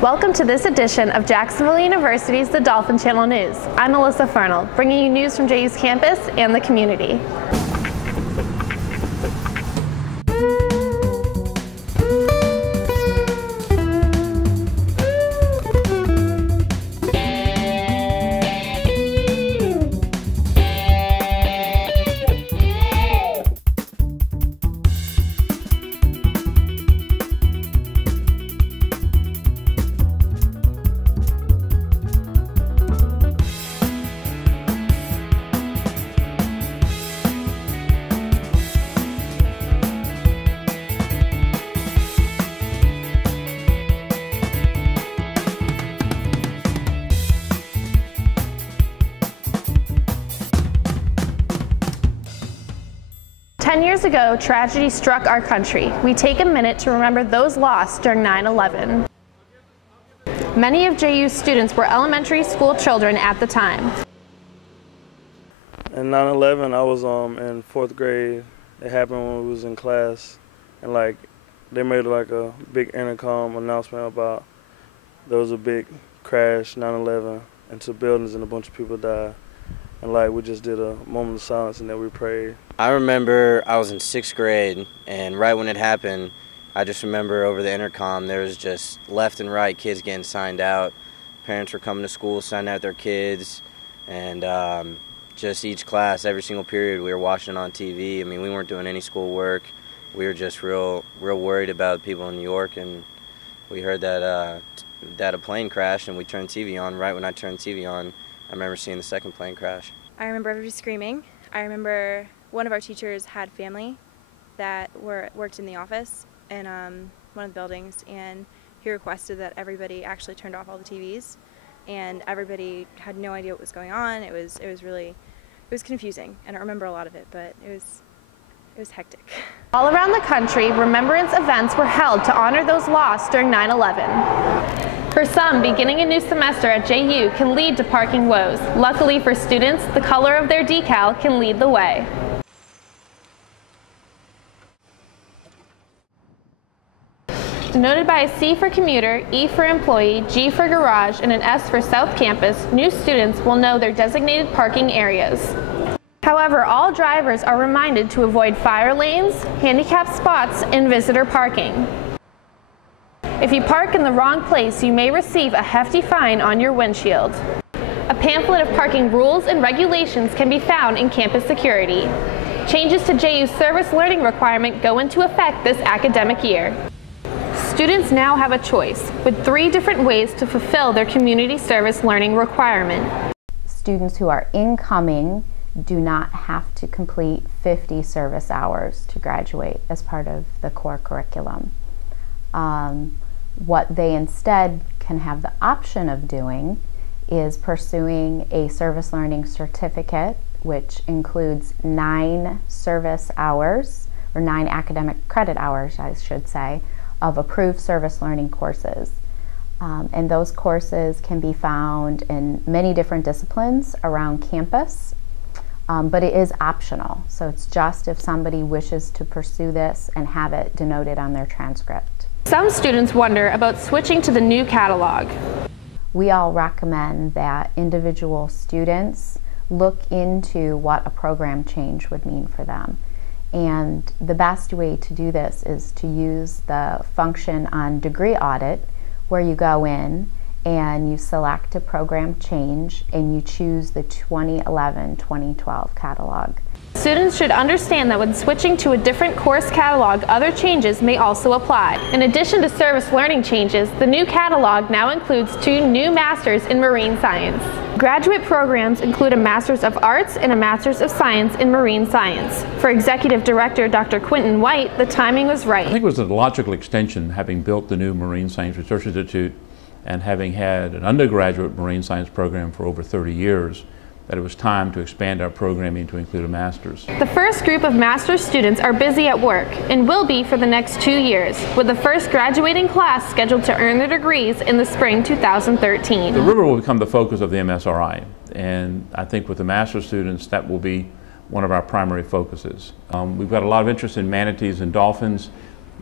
Welcome to this edition of Jacksonville University's The Dolphin Channel News. I'm Alyssa Fernald, bringing you news from JU's campus and the community. Ten years ago, tragedy struck our country. We take a minute to remember those lost during 9/11. Many of JU's students were elementary school children at the time. In 9/11, I was in 4th grade. It happened when we was in class, and they made a big intercom announcement about there was a big crash, 9/11, into buildings, and a bunch of people died. And we just did a moment of silence and then we prayed. I remember I was in 6th grade, and right when it happened, I just remember over the intercom there was just left and right kids getting signed out. Parents were coming to school, signing out their kids, and just each class, every single period, we were watching it on TV. I mean, we weren't doing any school work. We were just real worried about people in New York, and we heard that a plane crashed, and we turned TV on. Right when I turned TV on, I remember seeing the second plane crash. I remember everybody screaming. I remember one of our teachers had family that worked in the office in one of the buildings, and he requested that everybody actually turned off all the TVs, and everybody had no idea what was going on. It was confusing. I don't remember a lot of it, but it was hectic. All around the country, remembrance events were held to honor those lost during 9/11. For some, beginning a new semester at JU can lead to parking woes. Luckily for students, the color of their decal can lead the way. Denoted by a C for commuter, E for employee, G for garage, and an S for South Campus, new students will know their designated parking areas. However, all drivers are reminded to avoid fire lanes, handicapped spots, and visitor parking. If you park in the wrong place, you may receive a hefty fine on your windshield. A pamphlet of parking rules and regulations can be found in campus security. Changes to JU's service learning requirement go into effect this academic year. Students now have a choice, with 3 different ways to fulfill their community service learning requirement. Students who are incoming do not have to complete 50 service hours to graduate as part of the core curriculum. What they instead can have the option of doing is pursuing a service learning certificate, which includes 9 service hours, or 9 academic credit hours, I should say, of approved service learning courses. And those courses can be found in many different disciplines around campus, but it is optional. So it's just if somebody wishes to pursue this and have it denoted on their transcript. Some students wonder about switching to the new catalog. We all recommend that individual students look into what a program change would mean for them. And the best way to do this is to use the function on Degree Audit, where you go in and you select a program change and you choose the 2011-2012 catalog. Students should understand that when switching to a different course catalog, other changes may also apply. In addition to service learning changes, the new catalog now includes 2 new Masters in Marine Science. Graduate programs include a Master's of Arts and a Master's of Science in Marine Science. For Executive Director Dr. Quentin White, the timing was right. I think it was a logical extension, having built the new Marine Science Research Institute and having had an undergraduate marine science program for over 30 years, that it was time to expand our programming to include a master's. The first group of master's students are busy at work and will be for the next 2 years, with the first graduating class scheduled to earn their degrees in the spring 2013. The river will become the focus of the MSRI, and I think with the master's students that will be one of our primary focuses. We've got a lot of interest in manatees and dolphins.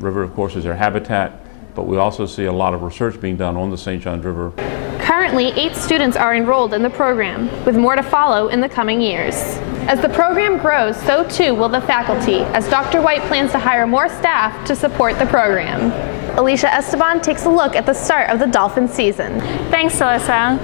River, of course, is their habitat, but we also see a lot of research being done on the St. Johns River. Currently, 8 students are enrolled in the program, with more to follow in the coming years. As the program grows, so too will the faculty, as Dr. White plans to hire more staff to support the program. Alicia Esteban takes a look at the start of the Dolphin season. Thanks, Alyssa.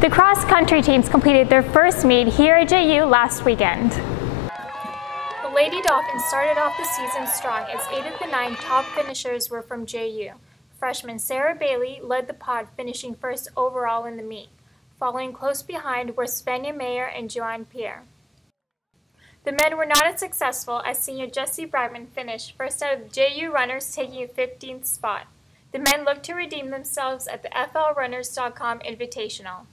The cross-country teams completed their first meet here at JU last weekend. The Lady Dolphins started off the season strong as 8 of the 9 top finishers were from JU. Freshman Sarah Bailey led the pod, finishing first overall in the meet. Following close behind were Spania Mayer and Joanne Pierre. The men were not as successful as senior Jesse Bragman finished first out of the JU runners, taking a 15th spot. The men looked to redeem themselves at the FLRunners.com Invitational.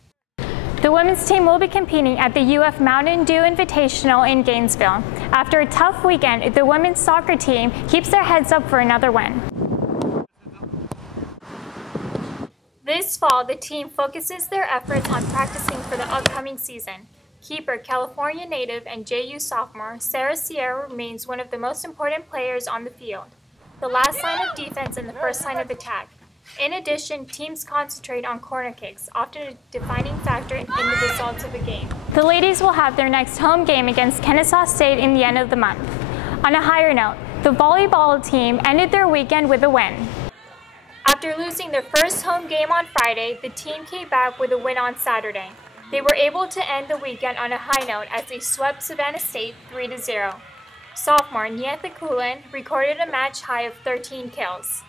The women's team will be competing at the UF Mountain Dew Invitational in Gainesville. After a tough weekend, the women's soccer team keeps their heads up for another win. This fall, the team focuses their efforts on practicing for the upcoming season. Keeper, California native and JU sophomore, Sarah Sierra remains one of the most important players on the field, the last line of defense and the first line of attack. In addition, teams concentrate on corner kicks, often a defining factor in the results of a game. The ladies will have their next home game against Kennesaw State in the end of the month. On a higher note, the volleyball team ended their weekend with a win. After losing their first home game on Friday, the team came back with a win on Saturday. They were able to end the weekend on a high note as they swept Savannah State 3-0. Sophomore Nyetha Kulin recorded a match high of 13 kills.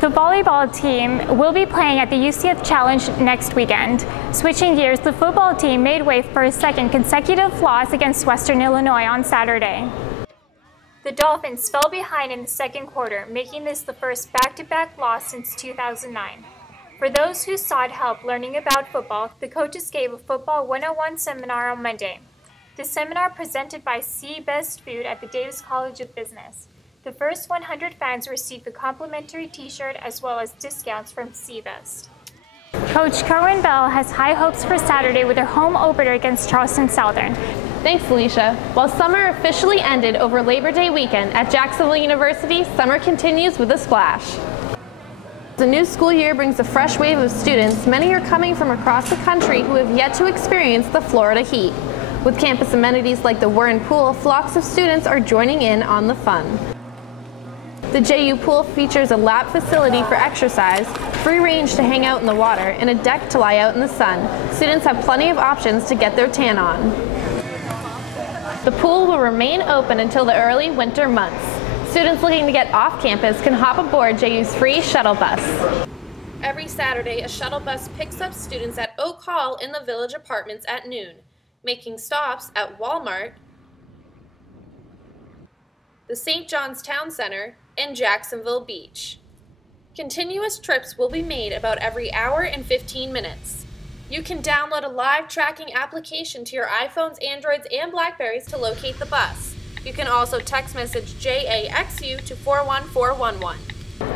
The volleyball team will be playing at the UCF Challenge next weekend. Switching gears, the football team made way for a second consecutive loss against Western Illinois on Saturday. The Dolphins fell behind in the second quarter, making this the first back-to-back loss since 2009. For those who sought help learning about football, the coaches gave a Football 101 seminar on Monday. The seminar presented by C Best Food at the Davis College of Business. The first 100 fans received a complimentary t-shirt as well as discounts from C Best. Coach Kerwin Bell has high hopes for Saturday with their home opener against Charleston Southern. Thanks, Alicia. While summer officially ended over Labor Day weekend at Jacksonville University, summer continues with a splash. The new school year brings a fresh wave of students. Many are coming from across the country who have yet to experience the Florida heat. With campus amenities like the Warren Pool, flocks of students are joining in on the fun. The JU Pool features a lap facility for exercise, free range to hang out in the water, and a deck to lie out in the sun. Students have plenty of options to get their tan on. The pool will remain open until the early winter months. Students looking to get off campus can hop aboard JU's free shuttle bus. Every Saturday, a shuttle bus picks up students at Oak Hall in the Village Apartments at noon, making stops at Walmart, the St. John's Town Center, and Jacksonville Beach. Continuous trips will be made about every hour and 15 minutes. You can download a live tracking application to your iPhones, Androids, and Blackberries to locate the bus. You can also text message JAXU to 41411.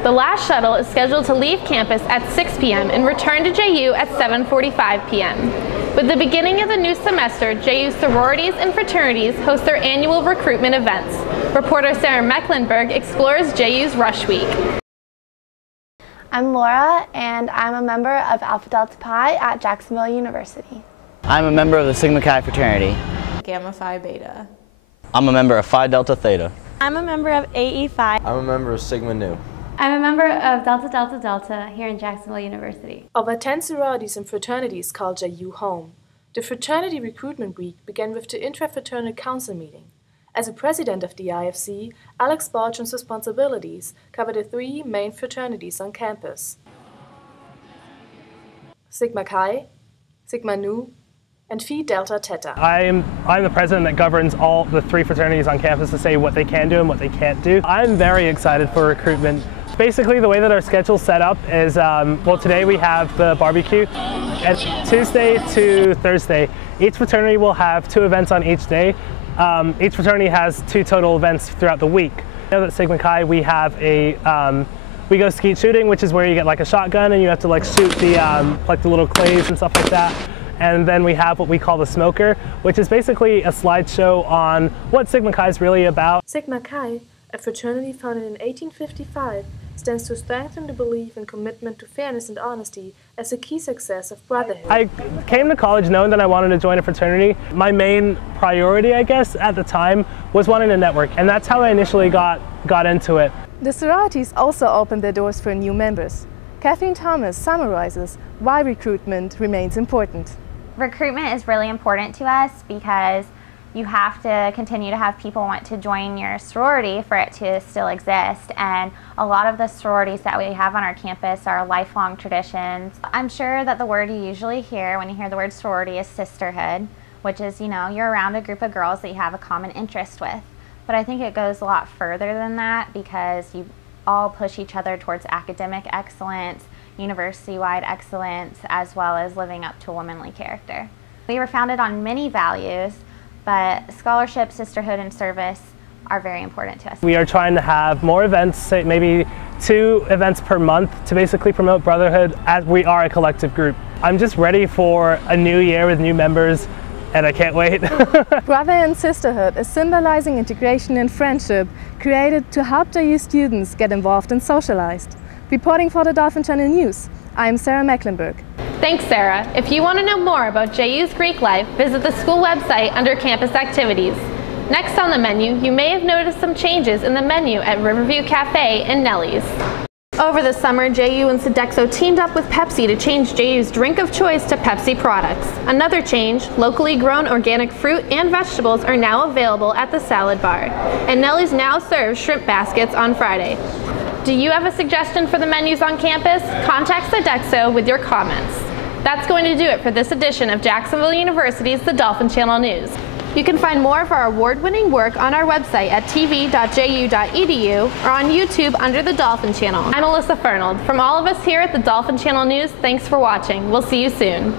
The last shuttle is scheduled to leave campus at 6 p.m. and return to JU at 7:45 p.m. With the beginning of the new semester, JU sororities and fraternities host their annual recruitment events. Reporter Sarah Mecklenburg explores JU's Rush Week. I'm Laura, and I'm a member of Alpha Delta Pi at Jacksonville University. I'm a member of the Sigma Chi fraternity. Gamma Phi Beta. I'm a member of Phi Delta Theta. I'm a member of AE Phi. I'm a member of Sigma Nu. I'm a member of Delta Delta Delta here in Jacksonville University. Of our 10 sororities and fraternities call JU home. The Fraternity Recruitment Week began with the Intrafraternal Council meeting. As a president of the IFC, Alex Baldwin's responsibilities cover the 3 main fraternities on campus: Sigma Chi, Sigma Nu, and Phi Delta Theta. I'm the president that governs all the 3 fraternities on campus to say what they can do and what they can't do. I'm very excited for recruitment. Basically, the way that our schedule's set up is, well, today we have the barbecue, and Tuesday to Thursday, each fraternity will have 2 events on each day. Each fraternity has 2 total events throughout the week. I know that Sigma Chi, we have we go skeet shooting, which is where you get like a shotgun and you have to like shoot like the little clays and stuff like that. And then we have what we call the smoker, which is basically a slideshow on what Sigma Chi is really about. Sigma Chi, a fraternity founded in 1855, stands to strengthen the belief and commitment to fairness and honesty as a key success of brotherhood. I came to college knowing that I wanted to join a fraternity. My main priority, I guess, at the time was wanting to network, and that's how I initially got into it. The sororities also opened their doors for new members. Kathleen Thomas summarizes why recruitment remains important. Recruitment is really important to us because you have to continue to have people want to join your sorority for it to still exist, and a lot of the sororities that we have on our campus are lifelong traditions. I'm sure that the word you usually hear when you hear the word sorority is sisterhood, which is, you know, you're around a group of girls that you have a common interest with. But I think it goes a lot further than that because you all push each other towards academic excellence, university-wide excellence, as well as living up to a womanly character. We were founded on many values, but scholarship, sisterhood, and service are very important to us. We are trying to have more events, say maybe 2 events per month, to basically promote brotherhood as we are a collective group. I'm just ready for a new year with new members, and I can't wait. Brother and Sisterhood is symbolizing integration and friendship, created to help JU students get involved and socialized. Reporting for the Dolphin Channel News, I'm Sarah Mecklenburg. Thanks, Sarah. If you want to know more about JU's Greek life, visit the school website under Campus Activities. Next on the menu, you may have noticed some changes in the menu at Riverview Cafe and Nellie's. Over the summer, JU and Sodexo teamed up with Pepsi to change JU's drink of choice to Pepsi products. Another change, locally grown organic fruit and vegetables are now available at the salad bar. And Nellie's now serves shrimp baskets on Friday. Do you have a suggestion for the menus on campus? Contact Sodexo with your comments. That's going to do it for this edition of Jacksonville University's The Dolphin Channel News. You can find more of our award-winning work on our website at tv.ju.edu or on YouTube under the Dolphin Channel. I'm Alyssa Fernald. From all of us here at the Dolphin Channel News, thanks for watching. We'll see you soon.